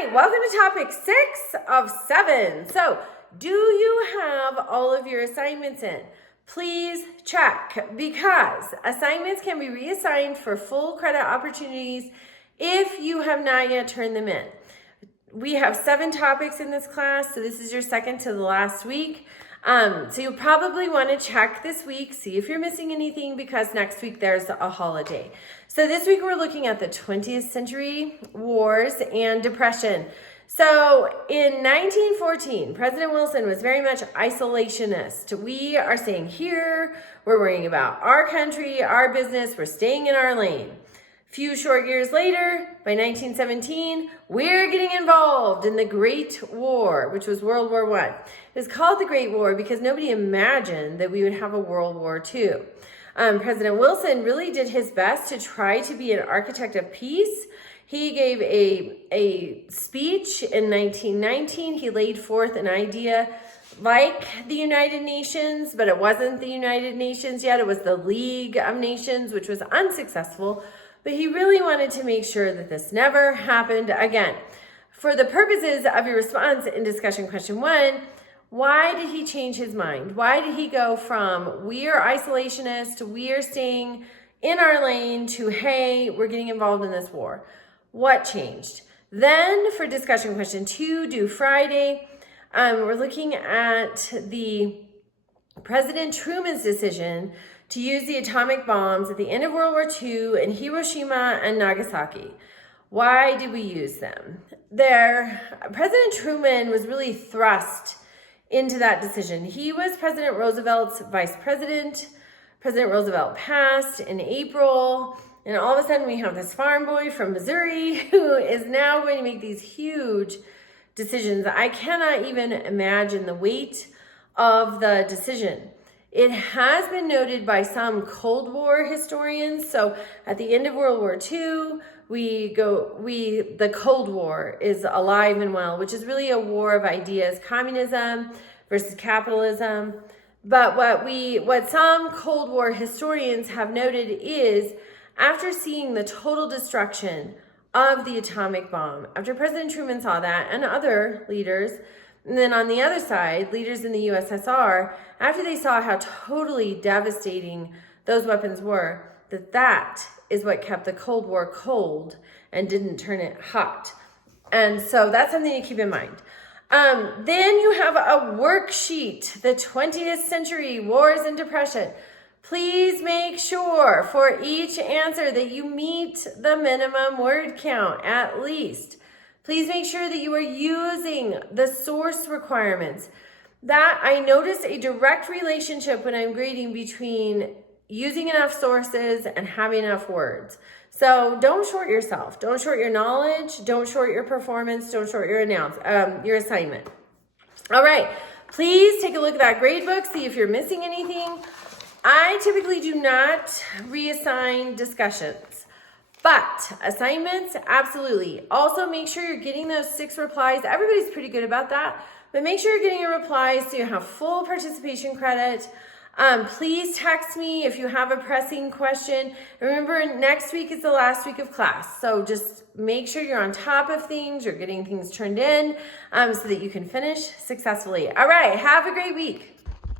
right, welcome to topic 6 of 7. So, do you have all of your assignments in? Please check, because assignments can be reassigned for full credit opportunities if you have not yet turned them in. We have 7 topics in this class, so this is your second to the last week. So you'll probably want to check this week, see if you're missing anything, because next week there's a holiday. So this week we're looking at the 20th century wars and depression. So in 1914, President Wilson was very much isolationist. We are staying here, we're worrying about our country, our business, we're staying in our lane. Few short years later, by 1917, we're getting involved in the Great War, which was World War I. It was called the Great War because nobody imagined that we would have a World War II. President Wilson really did his best to try to be an architect of peace. He gave a speech in 1919. He laid forth an idea like the United Nations, but it wasn't the United Nations yet. It was the League of Nations, which was unsuccessful. But he really wanted to make sure that this never happened again. For the purposes of your response in discussion question 1, why did he change his mind? Why did he go from we are isolationist, we are staying in our lane, to hey, we're getting involved in this war? What changed? Then for discussion question 2, due Friday, we're looking at the President Truman's decision to use the atomic bombs at the end of World War II in Hiroshima and Nagasaki. Why did we use them? President Truman was really thrust into that decision. He was President Roosevelt's vice president. President Roosevelt passed in April, and all of a sudden we have this farm boy from Missouri who is now going to make these huge decisions. I cannot even imagine the weight of the decision. It has been noted by some Cold War historians. So at the end of World War II, the Cold War is alive and well, which is really a war of ideas, communism versus capitalism. But what some Cold War historians have noted is, after seeing the total destruction of the atomic bomb, after President Truman saw that and other leaders, and then on the other side, leaders in the USSR, after they saw how totally devastating those weapons were, that is what kept the Cold War cold and didn't turn it hot. And so that's something to keep in mind. Then you have a worksheet, the 20th century wars and depression. Please make sure for each answer that you meet the minimum word count at least. Please make sure that you are using the source requirements. That I notice a direct relationship when I'm grading between using enough sources and having enough words. So don't short yourself. Don't short your knowledge. Don't short your performance. Don't short your your assignment. All right. Please take a look at that grade book. See if you're missing anything. I typically do not reassign discussions, but assignments, absolutely. Also, make sure you're getting those 6 replies. Everybody's pretty good about that, but make sure you're getting your replies so you have full participation credit. Please text me if you have a pressing question. Remember, next week is the last week of class, so just make sure you're on top of things, you're getting things turned in so that you can finish successfully. All right, have a great week.